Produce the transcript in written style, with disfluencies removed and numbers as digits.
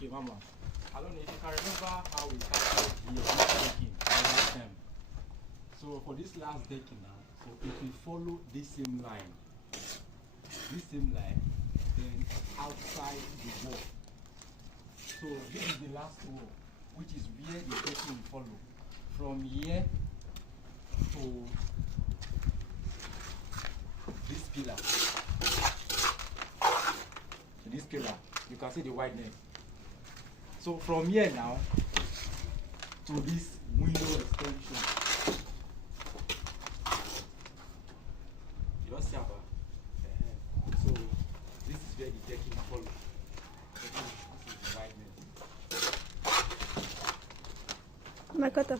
Okay, Mama. I don't know if you can remember how we started here this decking last time. So for this last decking now, so if we follow this same line, then outside the wall. So this is the last wall, which is where the decking will follow. From here to this pillar. To this pillar, you can see the wideness. So from here now to this window extension. You don't see about. So this is where the decking follows. This is the wideness. Makoto.